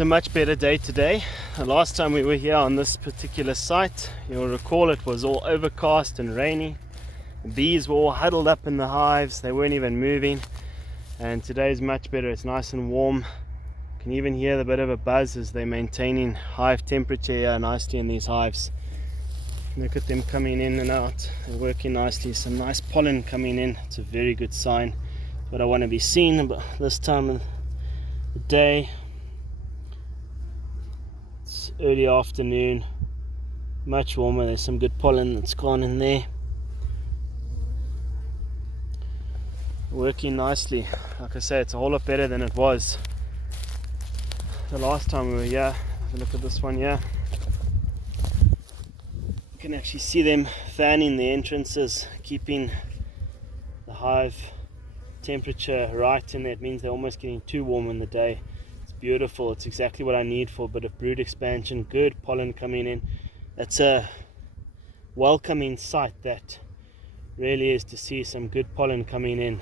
It's a much better day today. The last time we were here on this particular site, you'll recall it was all overcast and rainy. The bees were all huddled up in the hives, they weren't even moving. And today is much better, it's nice and warm. You can even hear the bit of a buzz as they're maintaining hive temperature here nicely in these hives. Look at them coming in and out, they're working nicely. Some nice pollen coming in, it's a very good sign. But I want to be seen, but this time of the day, it's early afternoon, much warmer. There's some good pollen that's gone in there, working nicely. Like I say, it's a whole lot better than it was the last time we were here. Have a look at this one here. You can actually see them fanning the entrances, keeping the hive temperature right in there. It means they're almost getting too warm in the day. It's beautiful. It's exactly what I need for a bit of brood expansion. Good pollen coming in. That's a welcoming sight, that really is, to see some good pollen coming in.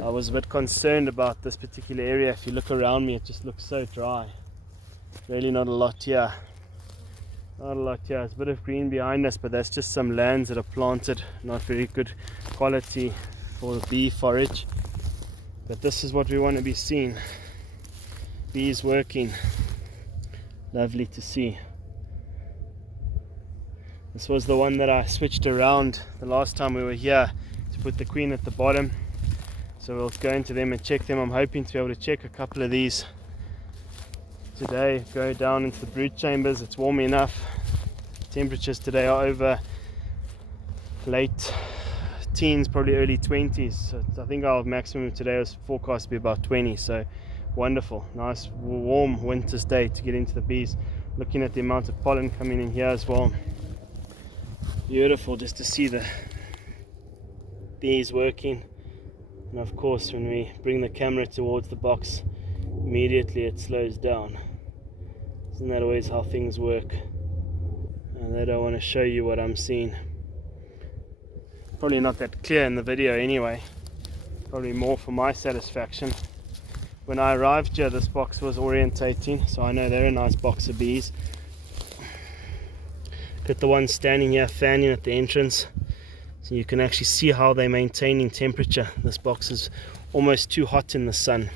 I was a bit concerned about this particular area. If you look around me, it just looks so dry. Really not a lot here. Not a lot here. There's a bit of green behind us, but that's just some lands that are planted. Not very good quality for the bee forage. But this is what we want to be seeing. Bees working. Lovely to see. This was the one that I switched around the last time we were here to put the queen at the bottom. So we'll go into them and check them. I'm hoping to be able to check a couple of these today. Go down into the brood chambers. It's warm enough. Temperatures today are over late teens, probably early 20s. So I think our maximum today was forecast to be about 20. So wonderful, nice warm winter's day to get into the bees. Looking at the amount of pollen coming in here as well. Beautiful just to see the bees working. And of course, when we bring the camera towards the box, immediately it slows down. Isn't that always how things work? And I don't want to show you what I'm seeing. Probably not that clear in the video anyway. Probably more for my satisfaction. When I arrived here, this box was orientating, so I know they're a nice box of bees. Look at the one standing here fanning at the entrance. So you can actually see how they're maintaining temperature. This box is almost too hot in the sun.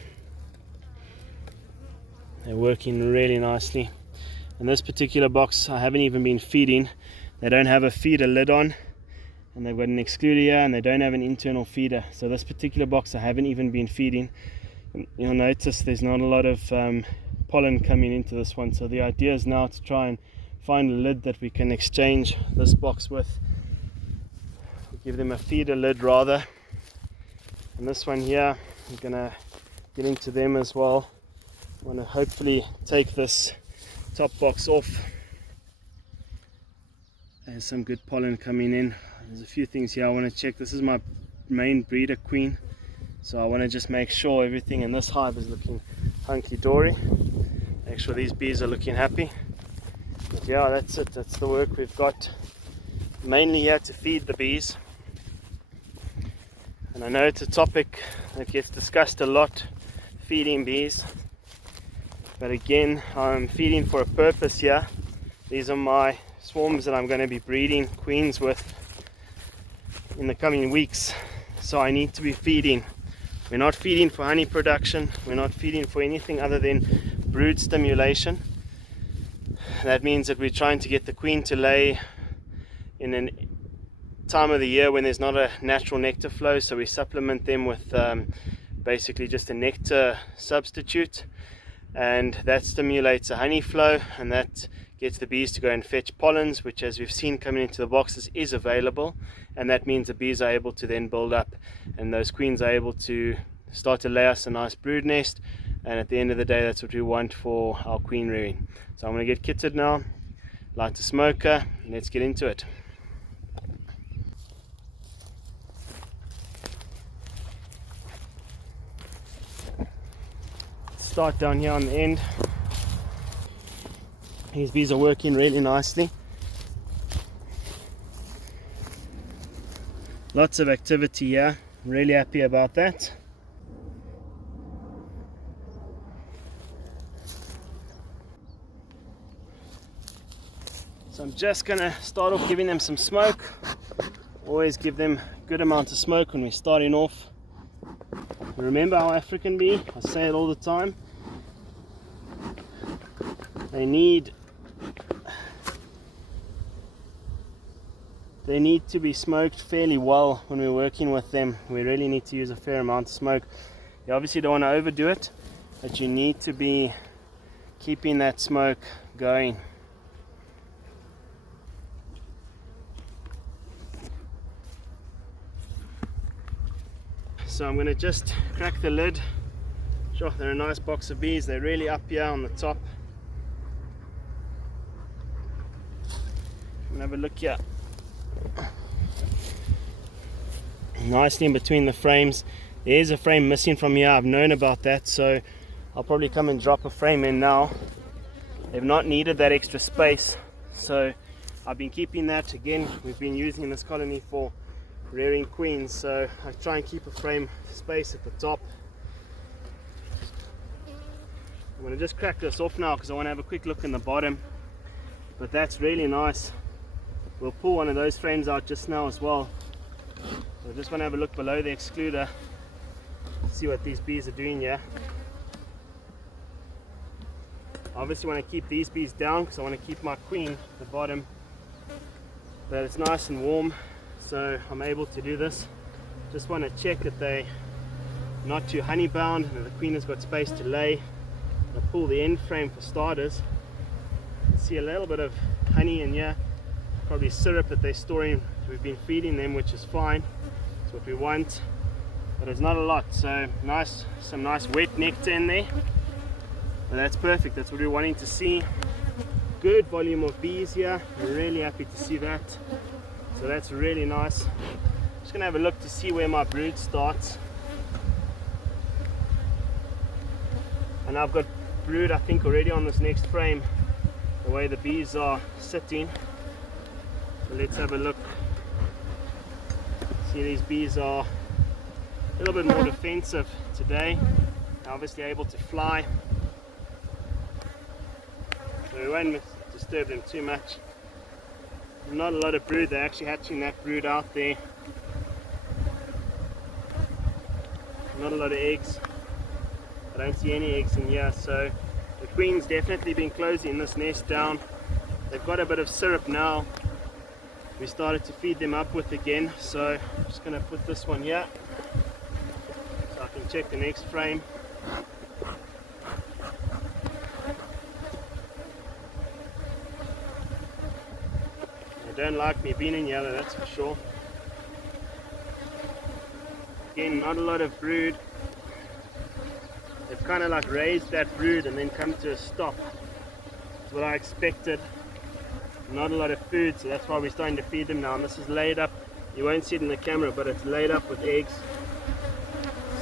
They're working really nicely. And this particular box I haven't even been feeding. They don't have a feeder lid on, and they've got an excluder here, and they don't have an internal feeder. So this particular box I haven't even been feeding. You'll notice there's not a lot of pollen coming into this one. So the idea is now to try and find a lid that we can exchange this box with. Give them a feeder lid rather. And this one here, I'm gonna get into them as well. I want to hopefully take this top box off. There's some good pollen coming in. There's a few things here I want to check. This is my main breeder queen, so I want to just make sure everything in this hive is looking hunky-dory. Make sure these bees are looking happy. But yeah, that's it. That's the work we've got. Mainly here to feed the bees. And I know it's a topic that gets discussed a lot, feeding bees. But again, I'm feeding for a purpose here. These are my swarms that I'm going to be breeding queens with in the coming weeks. So I need to be feeding. We're not feeding for honey production. We're not feeding for anything other than brood stimulation. That means that we're trying to get the queen to lay in a time of the year when there's not a natural nectar flow, so we supplement them with basically just a nectar substitute, and that stimulates a honey flow, and that gets the bees to go and fetch pollens, which, as we've seen coming into the boxes, is available, and that means the bees are able to then build up, and those queens are able to start to lay us a nice brood nest. And at the end of the day, that's what we want for our queen rearing. So I'm going to get kitted now, light a smoker, and let's get into it. Start down here on the end. These bees are working really nicely. Lots of activity here. I'm really happy about that. So I'm just gonna start off giving them some smoke. Always give them a good amount of smoke when we're starting off. Remember our African bee, I say it all the time, they need to be smoked fairly well when we're working with them. We really need to use a fair amount of smoke. You obviously don't want to overdo it, but you need to be keeping that smoke going. So I'm going to just crack the lid. Sure, they're a nice box of bees. They're really up here on the top. I'm going to have a look here. Nicely in between the frames. There's a frame missing from here. I've known about that, so I'll probably come and drop a frame in now. They've not needed that extra space, so I've been keeping that. Again, we've been using this colony for rearing queens, so I try and keep a frame space at the top. I'm going to just crack this off now because I want to have a quick look in the bottom, but that's really nice. We'll pull one of those frames out just now as well. So I just want to have a look below the excluder, see what these bees are doing here. Obviously want to keep these bees down because I want to keep my queen at the bottom, but it's nice and warm, so I'm able to do this. Just want to check that they're not too honey bound and that the queen has got space to lay. I'll pull the end frame for starters. You can see a little bit of honey in here, probably syrup that they're storing. We've been feeding them, which is fine. That's what we want, but it's not a lot. So nice, some nice wet nectar in there, but that's perfect. That's what we're wanting to see. Good volume of bees here. We're really happy to see that. So that's really nice. Just gonna have a look to see where my brood starts, and I've got brood I think already on this next frame, the way the bees are sitting. So let's have a look. See, these bees are a little bit more defensive today. They're obviously able to fly, so we won't disturb them too much. Not a lot of brood. They're actually hatching that brood out there. Not a lot of eggs. I don't see any eggs in here, so the queen's definitely been closing this nest down. They've got a bit of syrup now. We started to feed them up with again, so I'm just going to put this one here so I can check the next frame. They don't like me being in yellow, that's for sure. Again, not a lot of brood. They've kind of like raised that brood and then come to a stop. That's what I expected. Not a lot of food, so that's why we're starting to feed them now. And this is laid up, you won't see it in the camera, but it's laid up with eggs.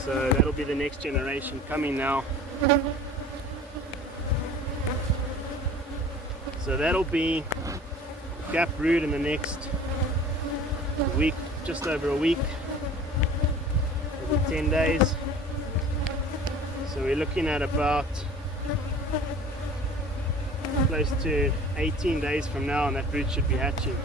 So that'll be the next generation coming now. So that'll be gap brood in the next week, just over a week, maybe 10 days. So we're looking at about close to 18 days from now, and that brood should be hatching.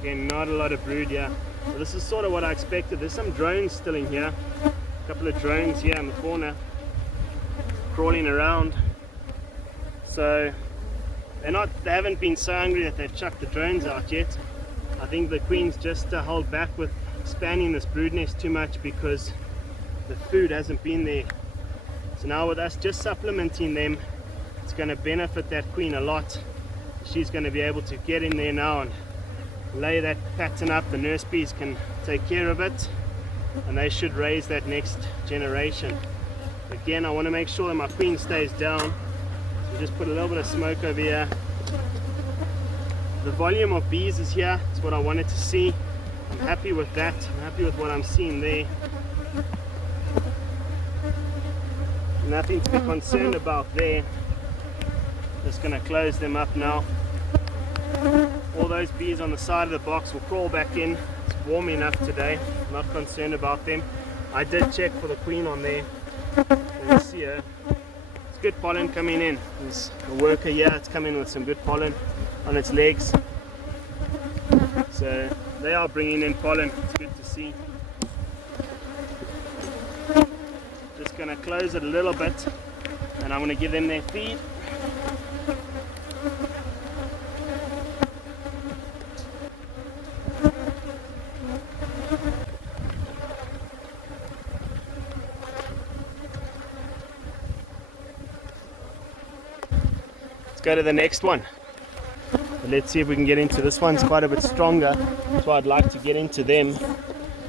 Again, not a lot of brood here. So this is sort of what I expected. There's some drones still in here, a couple of drones here in the corner crawling around. So they haven't been so hungry that they've chucked the drones out yet. I think the queen's just held back with expanding this brood nest too much because the food hasn't been there. So now with us just supplementing them, it's going to benefit that queen a lot. She's going to be able to get in there now and lay that pattern up. The nurse bees can take care of it, and they should raise that next generation. Again, I want to make sure that my queen stays down. So just put a little bit of smoke over here. The volume of bees is here. It's what I wanted to see. I'm happy with that. I'm happy with what I'm seeing there. Nothing to be concerned about there. Just going to close them up now. All those bees on the side of the box will crawl back in. It's warm enough today. Not concerned about them. I did check for the queen on there. You can see her. It's good pollen coming in. There's a worker here, it's coming with some good pollen on its legs. So they are bringing in pollen, it's good to see. Just going to close it a little bit and I'm going to give them their feed. Let's go to the next one. Let's see if we can get into this one. It's quite a bit stronger, so I'd like to get into them.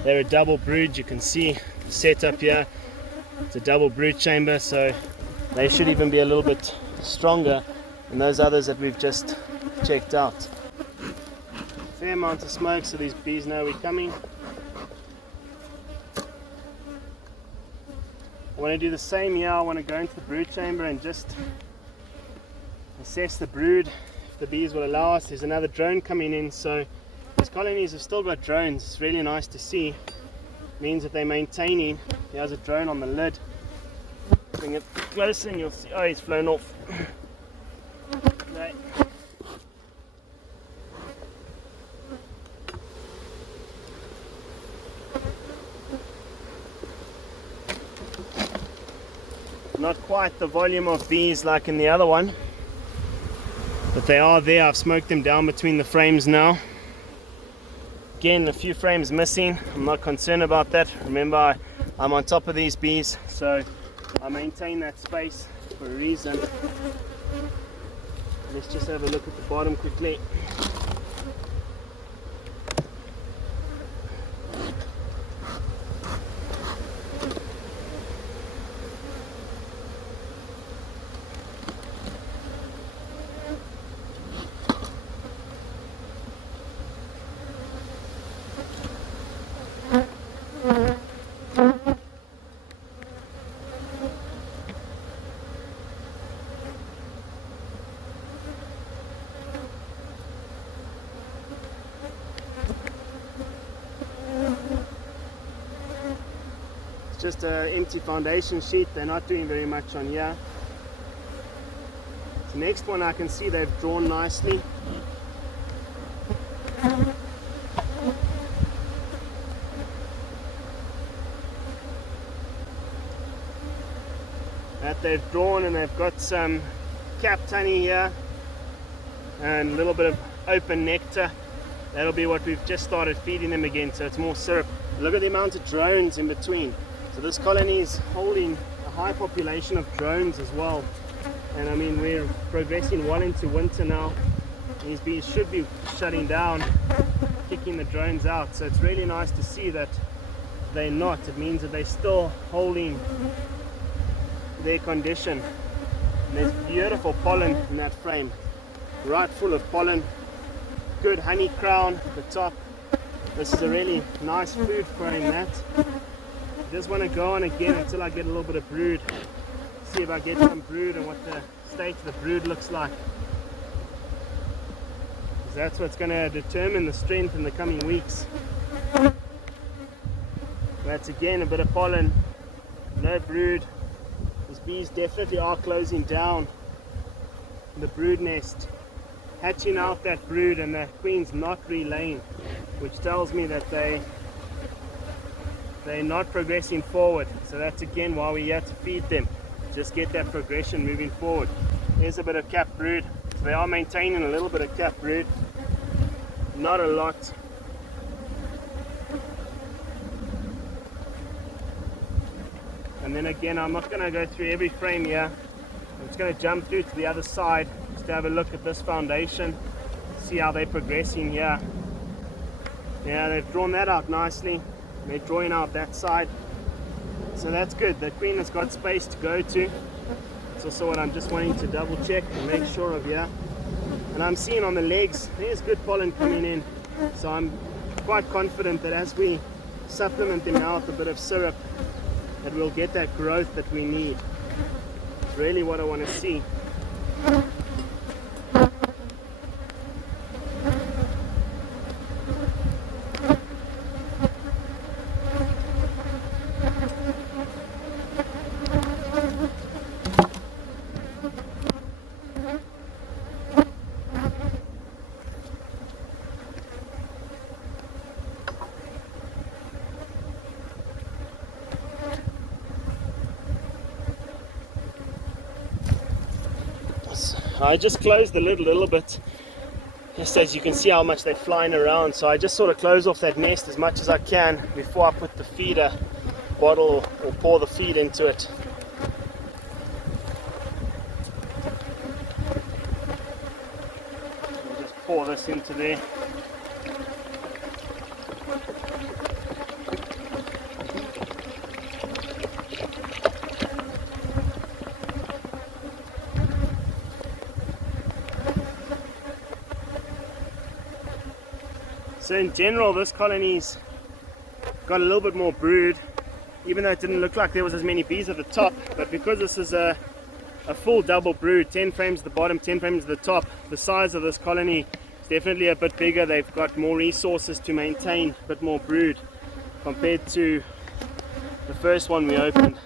They're a double brood. You can see the setup here. It's a double brood chamber, so they should even be a little bit stronger than those others that we've just checked out. Fair amount of smoke, so these bees know we're coming. I want to do the same here. I want to go into the brood chamber and just assess the brood, if the bees will allow us. There's another drone coming in, so these colonies have still got drones. It's really nice to see. It means that they're maintaining. There's a drone on the lid. Bring it closer and you'll see, oh, it's flown off. Okay. Not quite the volume of bees like in the other one, but they are there. I've smoked them down between the frames now. Again, a few frames missing. I'm not concerned about that. Remember, I'm on top of these bees, so I maintain that space for a reason. Let's just have a look at the bottom quickly. Just an empty foundation sheet. They're not doing very much on here. The next one I can see they've drawn nicely. That they've drawn, and they've got some capped honey here and a little bit of open nectar. That'll be what we've just started feeding them again, so it's more syrup. Look at the amount of drones in between. So this colony is holding a high population of drones as well. And I mean, we're progressing well into winter now. These bees should be shutting down, kicking the drones out. So it's really nice to see that they're not. It means that they're still holding their condition. And there's beautiful pollen in that frame, right full of pollen. Good honey crown at the top. This is a really nice food frame, that. I just want to go on again until I get a little bit of brood. See if I get some brood and what the state of the brood looks like. Because that's what's going to determine the strength in the coming weeks. That's again a bit of pollen, no brood. These bees definitely are closing down the brood nest, hatching out that brood, and the queen's not relaying, which tells me that they're not progressing forward. So that's again why we're here to feed them, just get that progression moving forward. There's a bit of capped brood, so they are maintaining a little bit of capped brood, not a lot. And then again, I'm not going to go through every frame here. I'm just going to jump through to the other side just to have a look at this foundation, see how they're progressing here. Yeah, they've drawn that out nicely. They're drawing out that side, so that's good. The queen has got space to go to. That's also what I'm just wanting to double check and make sure of here. And I'm seeing on the legs there's good pollen coming in, so I'm quite confident that as we supplement them now with a bit of syrup, that we'll get that growth that we need. It's really what I want to see. I just closed the lid a little bit, just as you can see how much they're flying around. So I just sort of close off that nest as much as I can before I put the feeder bottle or pour the feed into it. I'll just pour this into there. So in general, this colony's got a little bit more brood, even though it didn't look like there was as many bees at the top. But because this is a full double brood, 10 frames at the bottom, 10 frames at the top, the size of this colony is definitely a bit bigger. They've got more resources to maintain a bit more brood compared to the first one we opened.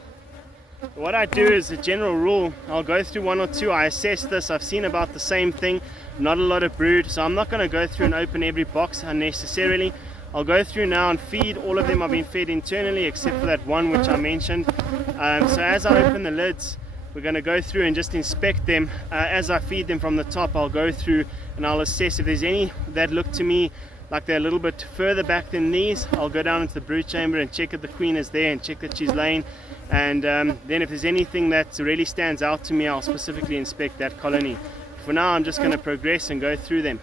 What I do is a general rule, I'll go through one or two, I assess this, I've seen about the same thing, not a lot of brood, so I'm not going to go through and open every box unnecessarily. I'll go through now and feed. All of them are being fed internally except for that one which I mentioned. So as I open the lids, we're going to go through and just inspect them. As I feed them from the top, I'll go through and I'll assess if there's any that look to me like they're a little bit further back than these. I'll go down into the brood chamber and check if the queen is there and check that she's laying. And then if there's anything that really stands out to me, I'll specifically inspect that colony. For now, I'm just going to progress and go through them.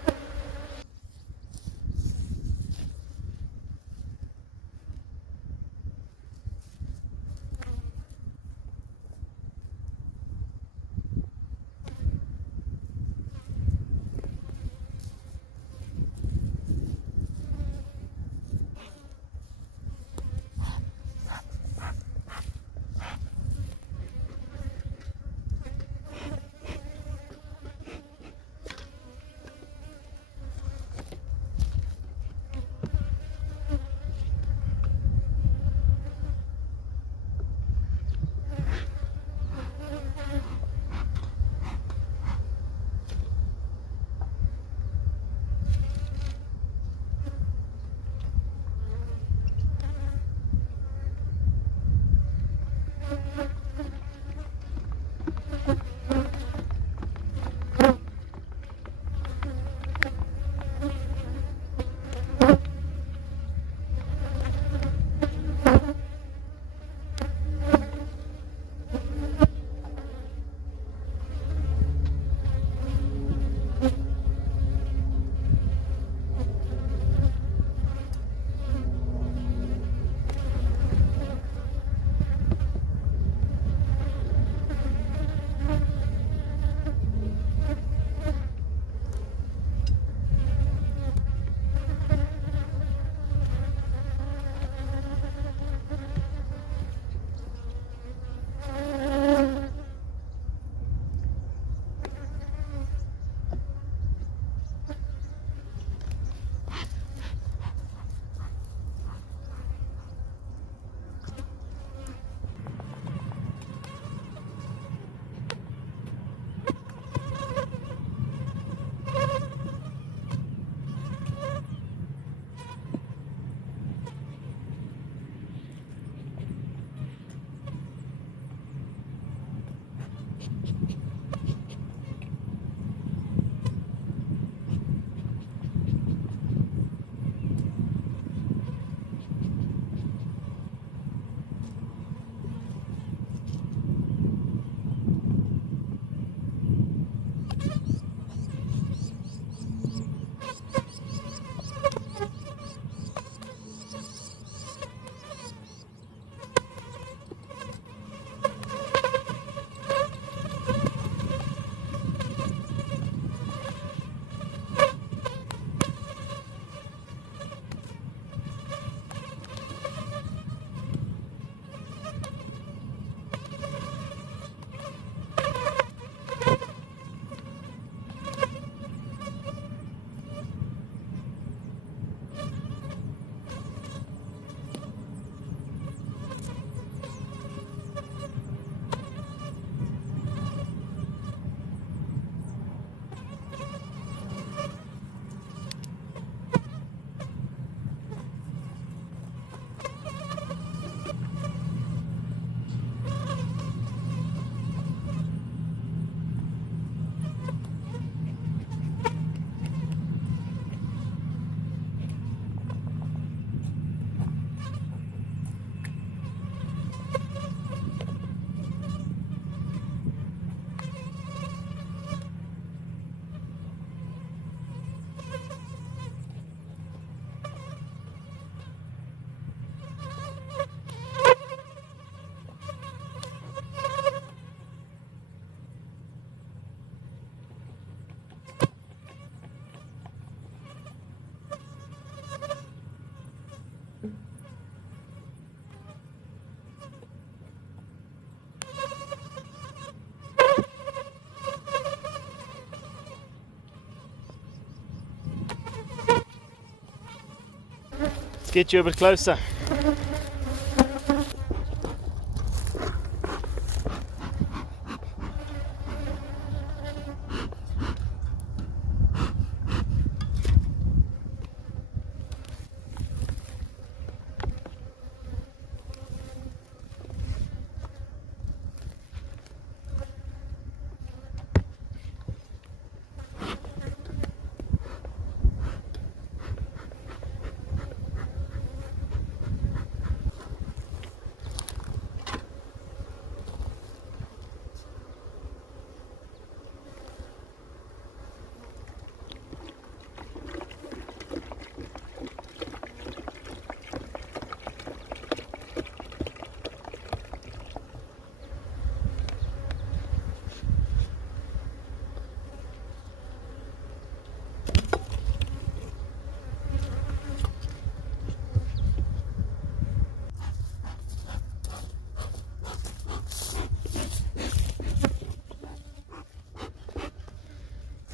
get you a bit closer.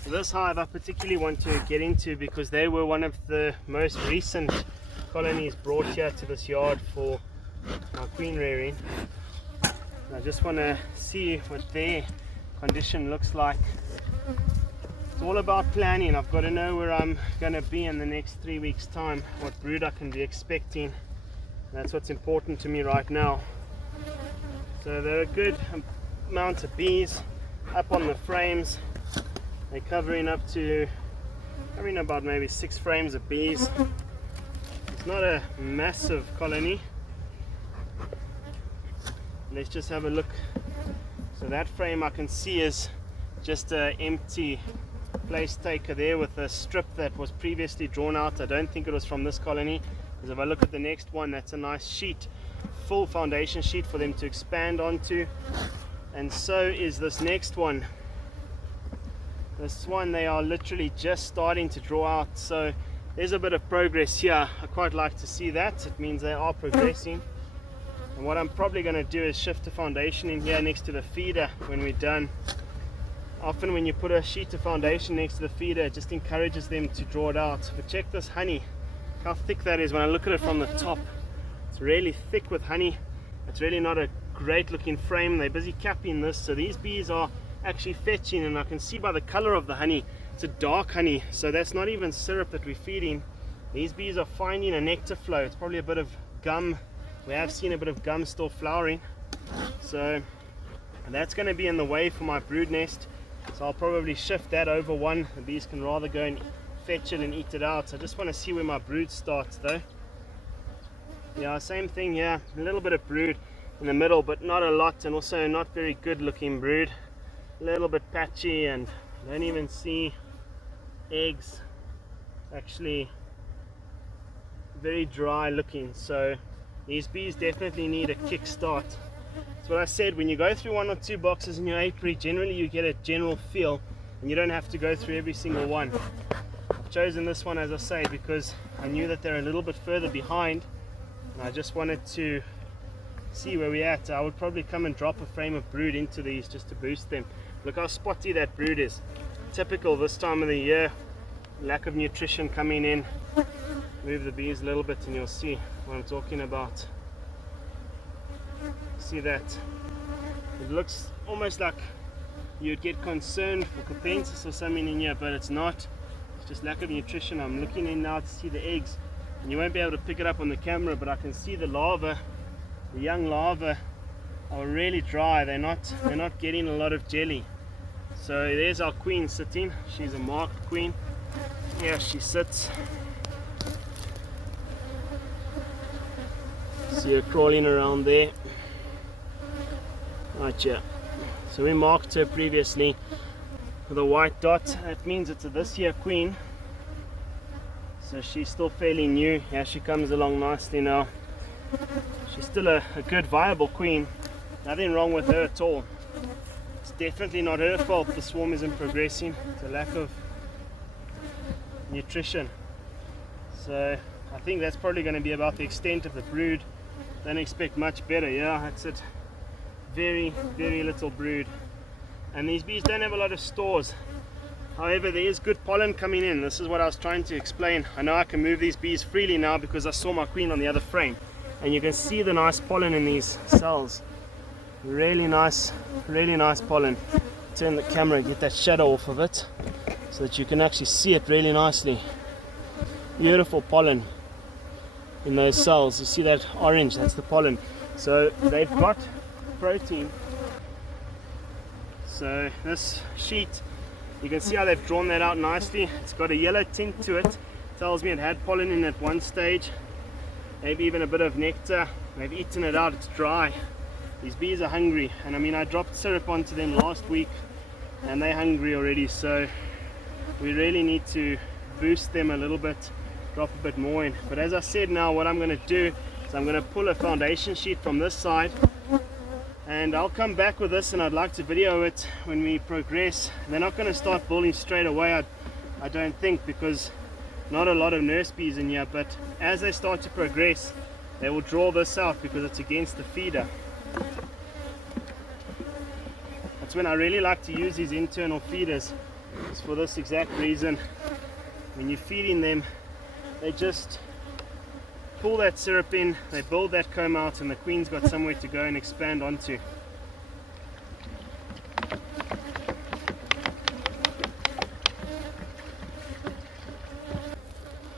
So this hive I particularly want to get into because they were one of the most recent colonies brought here to this yard for my queen rearing. And I just want to see what their condition looks like. It's all about planning. I've got to know where I'm going to be in the next 3 weeks time, what brood I can be expecting. That's what's important to me right now. So there are a good amount of bees up on the frames. They're covering about maybe 6 frames of bees. It's not a massive colony. Let's just have a look. So that frame I can see is just an empty place taker there with a strip that was previously drawn out. I don't think it was from this colony, because if I look at the next one, that's a nice sheet, full foundation sheet for them to expand onto. And so is this next one. This one, they are literally just starting to draw out, so there's a bit of progress here. I quite like to see that. It means they are progressing. And what I'm probably going to do is shift the foundation in here next to the feeder when we're done. Often when you put a sheet of foundation next to the feeder, it just encourages them to draw it out. But check this honey, how thick that is when I look at it from the top. It's really thick with honey. It's really not a great looking frame. They're busy capping this, so these bees are actually fetching, and I can see by the color of the honey, it's a dark honey, so that's not even syrup that we're feeding. These bees are finding a nectar flow. It's probably a bit of gum. We have seen a bit of gum still flowering, so that's going to be in the way for my brood nest, so I'll probably shift that over one. The bees can rather go and fetch it and eat it out. So I just want to see where my brood starts though. Yeah, same thing here, a little bit of brood in the middle, but not a lot, and also not very good looking brood. A little bit patchy, and don't even see eggs. Actually very dry looking, so these bees definitely need a kick start. That's what I said, when you go through 1 or 2 boxes in your apiary, generally you get a general feel and you don't have to go through every single one. I've chosen this one, as I say, because I knew that they're a little bit further behind, and I just wanted to see where we're at. I would probably come and drop a frame of brood into these just to boost them. Look how spotty that brood is. Typical this time of the year. Lack of nutrition coming in. Move the bees a little bit and you'll see what I'm talking about. See that? It looks almost like you'd get concerned for Capensis or something in here, but it's not. It's just lack of nutrition. I'm looking in now to see the eggs, and you won't be able to pick it up on the camera, but I can see the larvae. The young larvae are really dry. They're not getting a lot of jelly. So there's our queen sitting. She's a marked queen. Here she sits. See her crawling around there. Right here. So we marked her previously with a white dot. That means it's a this year queen. So she's still fairly new. Here she comes along nicely now. She's still a good viable queen. Nothing wrong with her at all. It's definitely not her fault the swarm isn't progressing. It's a lack of nutrition. So I think that's probably going to be about the extent of the brood. Don't expect much better. Yeah, that's it. Very, very little brood. And these bees don't have a lot of stores. However, there is good pollen coming in. This is what I was trying to explain. I know I can move these bees freely now because I saw my queen on the other frame, and you can see the nice pollen in these cells. Really nice pollen. Turn the camera, get that shadow off of it so that you can actually see it really nicely. Beautiful pollen in those cells. You see that orange, that's the pollen. So they've got protein. So this sheet, you can see how they've drawn that out nicely. It's got a yellow tint to it. Tells me it had pollen in at one stage, maybe even a bit of nectar. They've eaten it out, it's dry. These bees are hungry, and I mean, I dropped syrup onto them last week and they're hungry already, so we really need to boost them a little bit, drop a bit more in. But as I said, now what I'm going to do is I'm going to pull a foundation sheet from this side, and I'll come back with this, and I'd like to video it when we progress. They're not going to start building straight away, I don't think, because not a lot of nurse bees in here, but as they start to progress they will draw this out because it's against the feeder. That's when I really like to use these internal feeders. It's for this exact reason. When you're feeding them, they just pull that syrup in, they build that comb out, and the queen's got somewhere to go and expand onto.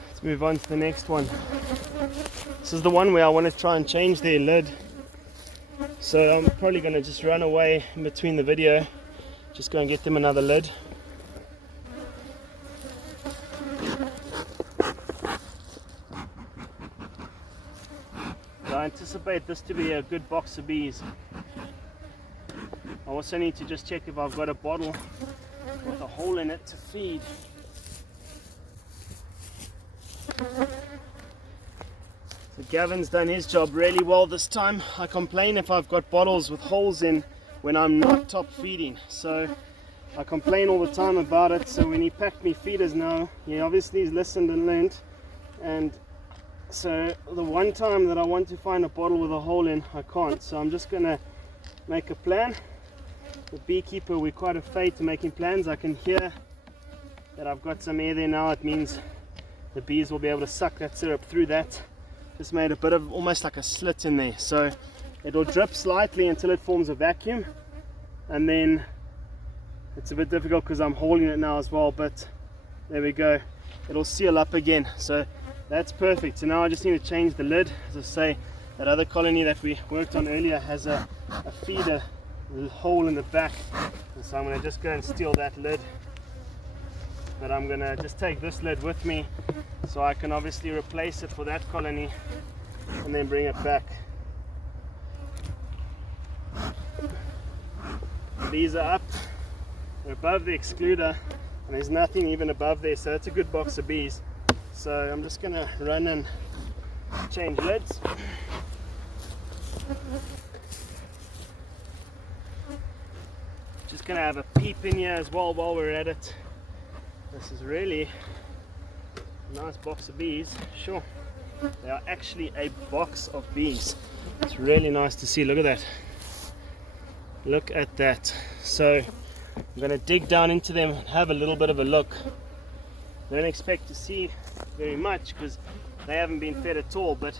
Let's move on to the next one. This is the one where I want to try and change their lid. So I'm probably going to just run away in between the video, just go and get them another lid. I anticipate this to be a good box of bees. I also need to just check if I've got a bottle with a hole in it to feed. So Gavin's done his job really well this time. I complain if I've got bottles with holes in when I'm not top feeding, so I complain all the time about it. So when he packed me feeders now, he obviously has listened and learned, and so the one time that I want to find a bottle with a hole in, I can't. So I'm just gonna make a plan. With Beekeeper, we're quite afraid to making plans. I can hear that I've got some air there now. It means the bees will be able to suck that syrup through that. Just made a bit of almost like a slit in there, so it will drip slightly until it forms a vacuum, and then it's a bit difficult because I'm holding it now as well, but there we go, it'll seal up again. So that's perfect. So now I just need to change the lid. As I say, that other colony that we worked on earlier has a feeder hole in the back, and so I'm going to just go and steal that lid. But I'm going to just take this lid with me so I can obviously replace it for that colony and then bring it back. These are up, they're above the excluder, and there's nothing even above there, so it's a good box of bees. So I'm just going to run and change lids. Just going to have a peep in here as well while we're at it. This is really a nice box of bees. Sure, they are actually a box of bees. It's really nice to see. Look at that. Look at that. So I'm going to dig down into them and have a little bit of a look. Don't expect to see very much because they haven't been fed at all, but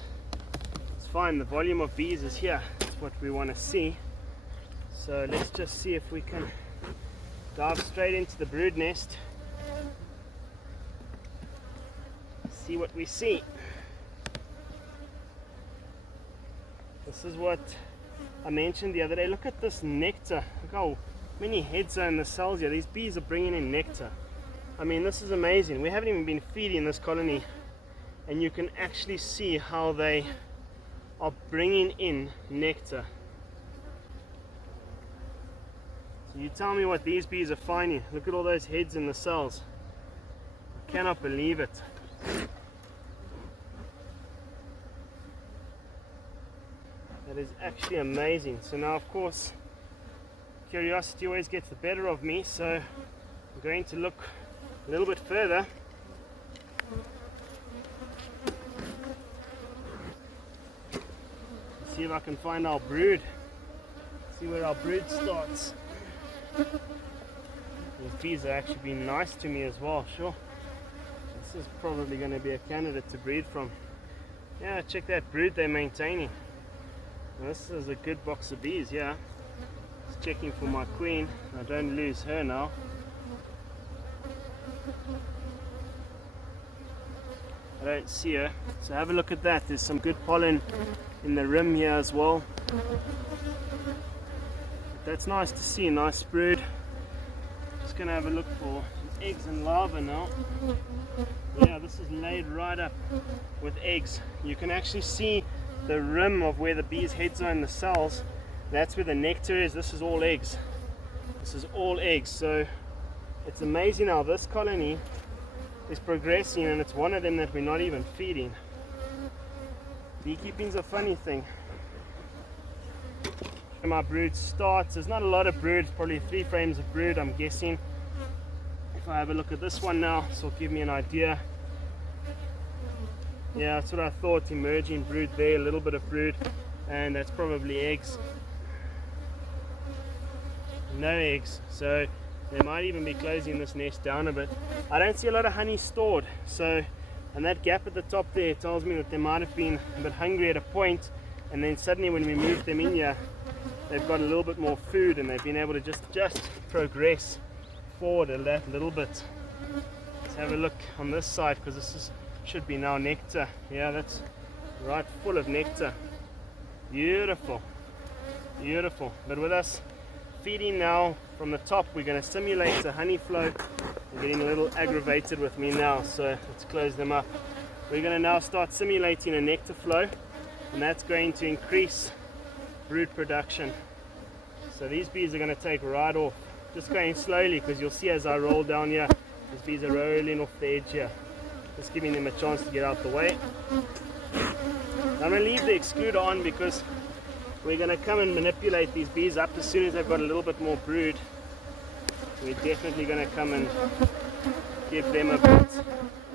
it's fine. The volume of bees is here. That's what we want to see. So let's just see if we can dive straight into the brood nest. See what we see. This is what I mentioned the other day. Look at this nectar. Look how many heads are in the cells here. These bees are bringing in nectar. I mean, this is amazing. We haven't even been feeding this colony, and you can actually see how they are bringing in nectar. So you tell me what these bees are finding. Look at all those heads in the cells. I cannot believe it. That is actually amazing. So now, of course, curiosity always gets the better of me, so I'm going to look a little bit further. See if I can find our brood. See where our brood starts. These bees are actually being nice to me as well. Sure, this is probably going to be a candidate to breed from. Yeah, check that brood they're maintaining. This is a good box of bees. Yeah, just checking for my queen. I don't lose her now. I don't see her, so have a look at that. There's some good pollen in the rim here as well. That's nice to see, nice brood. Just gonna have a look for eggs and larvae now. Yeah, this is laid right up with eggs. You can actually see the rim of where the bees' heads are in the cells. That's where the nectar is. This is all eggs. This is all eggs. So it's amazing how this colony is progressing, and it's one of them that we're not even feeding. Beekeeping's a funny thing. When my brood starts, there's not a lot of brood, probably 3 frames of brood, I'm guessing. If I have a look at this one now, this will give me an idea. Yeah, that's what I thought. Emerging brood there, a little bit of brood, and that's probably eggs. No eggs, so they might even be closing this nest down a bit. I don't see a lot of honey stored, so, and that gap at the top there tells me that they might have been a bit hungry at a point, and then suddenly when we moved them in here, they've got a little bit more food and they've been able to just progress forward a little bit. Let's have a look on this side, because this should be now nectar. Yeah, that's right, full of nectar. Beautiful, beautiful. But with us feeding now from the top, we're going to simulate the honey flow. They're getting a little aggravated with me now, so let's close them up. We're going to now start simulating a nectar flow, and that's going to increase brood production. So these bees are going to take right off, just going slowly, because you'll see as I roll down here, these bees are rolling off the edge here, just giving them a chance to get out the way. I'm going to leave the excluder on because we're going to come and manipulate these bees up as soon as they've got a little bit more brood. We're definitely going to come and give them a bit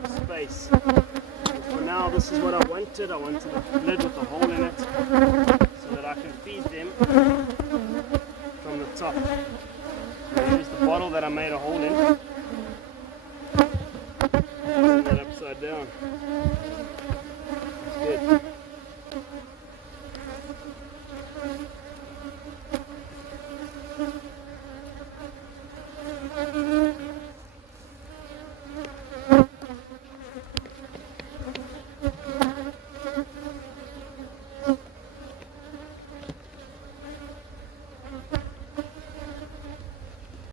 of space. But for now, this is what I wanted. I wanted a lid with a hole in it so that I can feed them from the top. So here's the bottle that I made a hole in. Turn that upside down. That's good.